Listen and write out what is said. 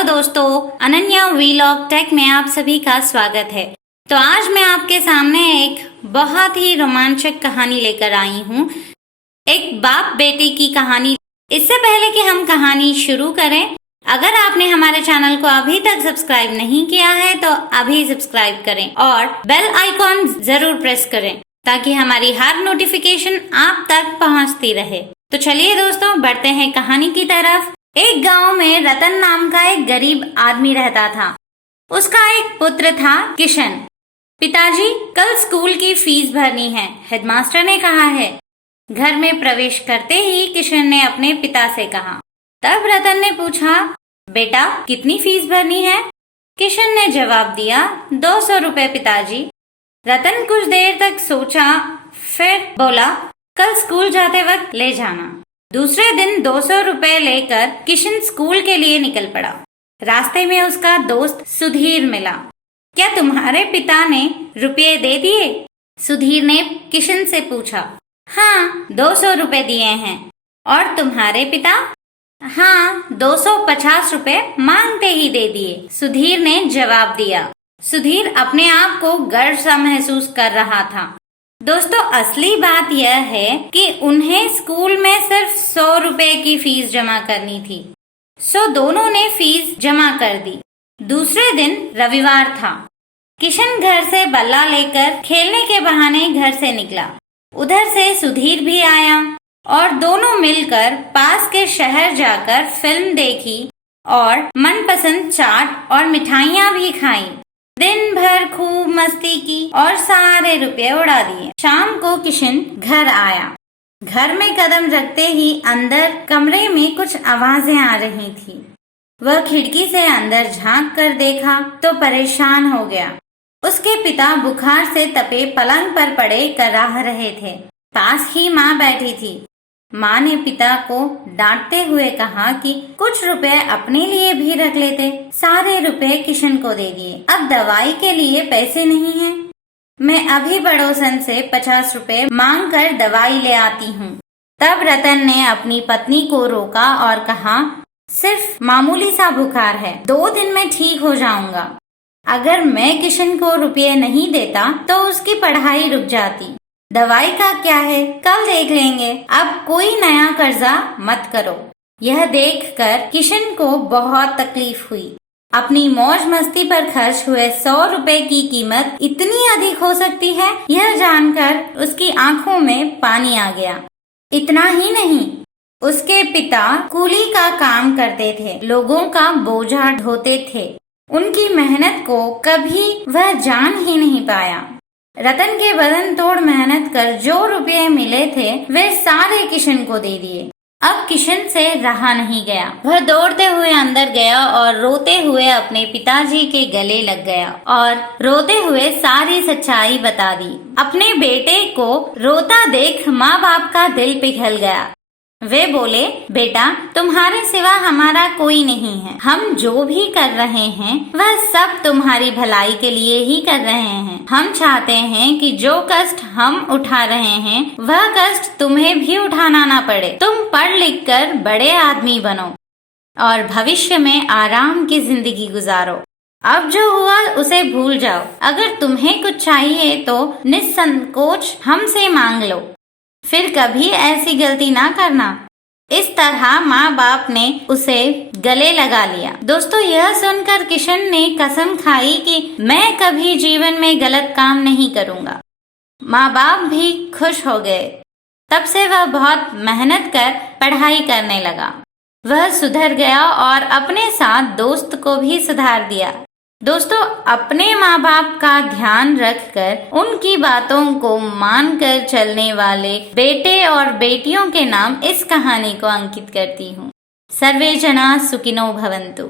Hello दोस्तों, Ananya vlog take में आप सभी का स्वागत है। तो आज मैं आपके सामने एक बहुत ही रोमांचक कहानी लेकर आई हूँ, एक बाप बेटे की कहानी। इससे पहले कि हम कहानी शुरू करें, अगर आपने हमारे चैनल को अभी तक सब्सक्राइब नहीं किया है तो अभी सब्सक्राइब करें और बेल आइकॉन जरूर प्रेस करें ताकि हमारी हर नोटिफिकेशन आप तक पहुंचती रहे। तो चलिए दोस्तों, बढ़ते हैं कहानी की तरफ। एक गांव में रतन नाम का एक गरीब आदमी रहता था। उसका एक पुत्र था किशन। पिताजी, कल स्कूल की फीस भरनी है, हेडमास्टर ने कहा है। घर में प्रवेश करते ही किशन ने अपने पिता से कहा। तब रतन ने पूछा, बेटा कितनी फीस भरनी है? किशन ने जवाब दिया, 200 रुपए पिताजी। रतन कुछ देर तक सोचा, फिर बोला, कल स्कूल जाते वक्त ले जाना। दूसरे दिन 200 रुपए लेकर किशन स्कूल के लिए निकल पड़ा। रास्ते में उसका दोस्त सुधीर मिला। क्या तुम्हारे पिता ने रुपये दे दिए? सुधीर ने किशन से पूछा। हाँ, 200 रुपए दिए हैं। और तुम्हारे पिता? हाँ, 250 रुपए मांगते ही दे दिए, सुधीर ने जवाब दिया। सुधीर अपने आप को गर्व सा महसूस कर रहा था। दोस्तों, असली बात यह है कि उन्हें स्कूल में सिर्फ 100 रुपए की फीस जमा करनी थी। सो दोनों ने फीस जमा कर दी। दूसरे दिन रविवार था। किशन घर से बल्ला लेकर खेलने के बहाने घर से निकला। उधर से सुधीर भी आया और दोनों मिलकर पास के शहर जाकर फिल्म देखी और मनपसंद चाट और मिठाइयाँ भी खाई। दिन भर खूब मस्ती की और सारे रुपए उड़ा दिए। शाम को किशन घर आया। घर में कदम रखते ही अंदर कमरे में कुछ आवाजें आ रही थी। वह खिड़की से अंदर झांक कर देखा तो परेशान हो गया। उसके पिता बुखार से तपे पलंग पर पड़े कराह रहे थे। पास ही माँ बैठी थी। माँ ने पिता को डांटते हुए कहा कि कुछ रुपए अपने लिए भी रख लेते। सारे रुपए किशन को दे दिए। अब दवाई के लिए पैसे नहीं हैं। मैं अभी पड़ोसन से 50 रुपए मांग कर दवाई ले आती हूँ। तब रतन ने अपनी पत्नी को रोका और कहा, सिर्फ मामूली सा बुखार है, 2 दिन में ठीक हो जाऊंगा। अगर मैं किशन को रुपये नहीं देता तो उसकी पढ़ाई रुक जाती। दवाई का क्या है, कल देख लेंगे। अब कोई नया कर्जा मत करो। यह देखकर किशन को बहुत तकलीफ हुई। अपनी मौज मस्ती पर खर्च हुए 100 रुपए की कीमत इतनी अधिक हो सकती है, यह जानकर उसकी आंखों में पानी आ गया। इतना ही नहीं, उसके पिता कूली का काम करते थे, लोगों का बोझा ढोते थे। उनकी मेहनत को कभी वह जान ही नहीं पाया। रतन के बदन तोड़ मेहनत कर जो रुपये मिले थे वे सारे किशन को दे दिए। अब किशन से रहा नहीं गया। वह दौड़ते हुए अंदर गया और रोते हुए अपने पिताजी के गले लग गया और रोते हुए सारी सच्चाई बता दी। अपने बेटे को रोता देख माँ बाप का दिल पिघल गया। वे बोले, बेटा तुम्हारे सिवा हमारा कोई नहीं है। हम जो भी कर रहे हैं वह सब तुम्हारी भलाई के लिए ही कर रहे हैं। हम चाहते हैं कि जो कष्ट हम उठा रहे हैं वह कष्ट तुम्हें भी उठाना ना पड़े। तुम पढ़ लिख कर बड़े आदमी बनो और भविष्य में आराम की जिंदगी गुजारो। अब जो हुआ उसे भूल जाओ। अगर तुम्हें कुछ चाहिए तो निसंकोच हमसे मांग लो। फिर कभी ऐसी गलती ना करना। इस तरह माँ बाप ने उसे गले लगा लिया। दोस्तों, यह सुनकर किशन ने कसम खाई कि मैं कभी जीवन में गलत काम नहीं करूँगा। माँ बाप भी खुश हो गए। तब से वह बहुत मेहनत कर पढ़ाई करने लगा। वह सुधर गया और अपने साथ दोस्त को भी सुधार दिया। दोस्तों, अपने माँ बाप का ध्यान रखकर उनकी बातों को मानकर चलने वाले बेटे और बेटियों के नाम इस कहानी को अंकित करती हूँ। सर्वे जना सुखिनो भवन्तु।